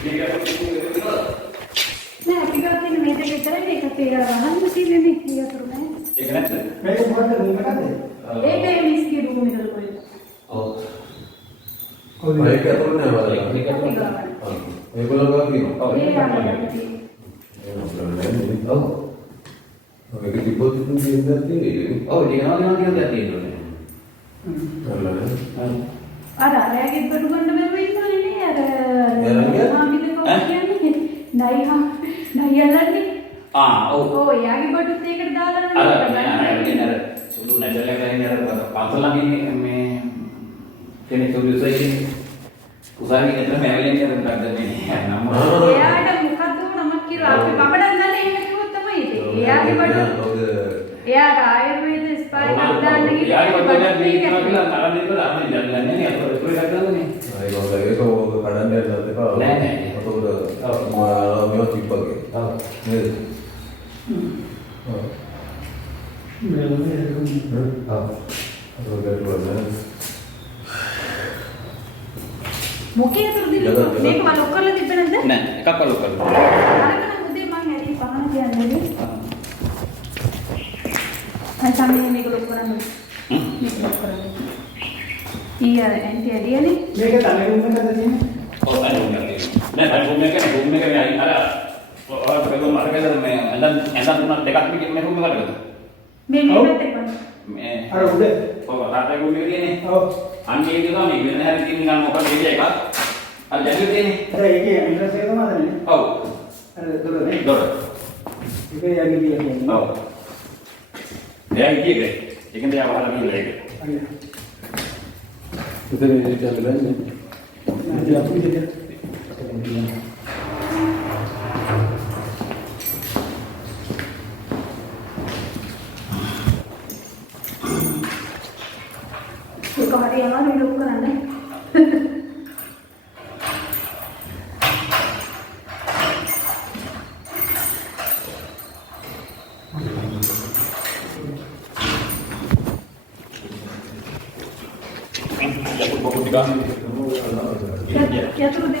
Nah, tiga tin meja kita ini ketika bahan mesti ini tiga turun. මේක මොකද්ද මේකද? ඒක මිස්කි රූම් එකට කොහෙද? ඔව්. මේක අතුරුනේ වල. මේක අතුරුනේ. ඒගොල්ලෝ ගාව තියෙනවා. ඔව්. ඔව්. මේක තිබ්බොත් ඉතින් දෙන්නත් තියෙන්නේ. ඔව් ටිකනවා තියෙන්නේ. අර අරයාගේ බඩු ගන්න බැරුව ඉන්නවනේ නේ අර ආමිද කියන්නේ නයිහලන්නේ ඔව් එයාගේ බඩුත් ඒකට දාලා අර සුදු නැටල ගන්නේ අර පන්සලගේ මේ කෙනෙක් සොලියුෂන් උසාවි නේද මෑවලෙන් කරන කද්දනේ නම එයාට මොකද්ද නමක් කියලා අපි බබඩන් ගන්න එහෙම කිව්වොත් තමයි ඉතින් එයාගේ බඩු එයාට ආයුර්වේද ස්පයිනල් දාන්න එයාගේ බඩු කියලා තරම් දෙන්න අරන් යන්නේ නේ අතෝ ඒක ගන්නනේ ඒක කඩන්න යන්නත් එපා. නෑ. අතෝර මේවා තිබ්බගේ. ඔව්. නේද? ඔව්. අතෝර ගැටුවා මොකේ අතට දින්න මේක මම ලොක් කරලා තිබ්බ නැද්ද? නෑ එකක් වල ලොක් කරලා. අරගෙන උදේ මම ඇරි පහන කියන්නේ. අය සමේ මේක ලොක් කරන්නේ. මේක ලොක් කරන්නේ. ඊයර ඇන්ටි ඇරියනේ. මේක තමයි රූම් එකද තියෙන්නේ? ඔව් අර රූම් එකේ. නෑ රූම් එකේ අර ඔය ප්‍රෝග්‍රෑම් අරගෙන මේ ඇඳන් තුනක් දෙකක් මේ රූම් එකට ගත්තා. මේ පැත්තේ කොහොමද? මේ අර උඩ. ඔව් රාත්‍රී රූම් එකේ තියෙන්නේ. ඔව්. අන්නේ ඒක තමයි වෙන හැරි තියෙන ගන්න මොකද මේක එකක්. අර ජැකට් තියෙන්නේ. අර ඒකේ ඇන්ට්‍රස් එක තමයි නේ. ඔව්. අර දොර නේ. දොර. ඒකේ යන්නේ කියන්නේ. ඔව්. එයා ගියේ. ඒකෙන්ද යා වහලා ගිහලා ඒක. ඉතින් ඒක ඇතුළේ නෑ අපි දෙක. ඒක හරි අමාරුයි ලොක් කරන්න. Jatuh buku tiga. Ya turun deh.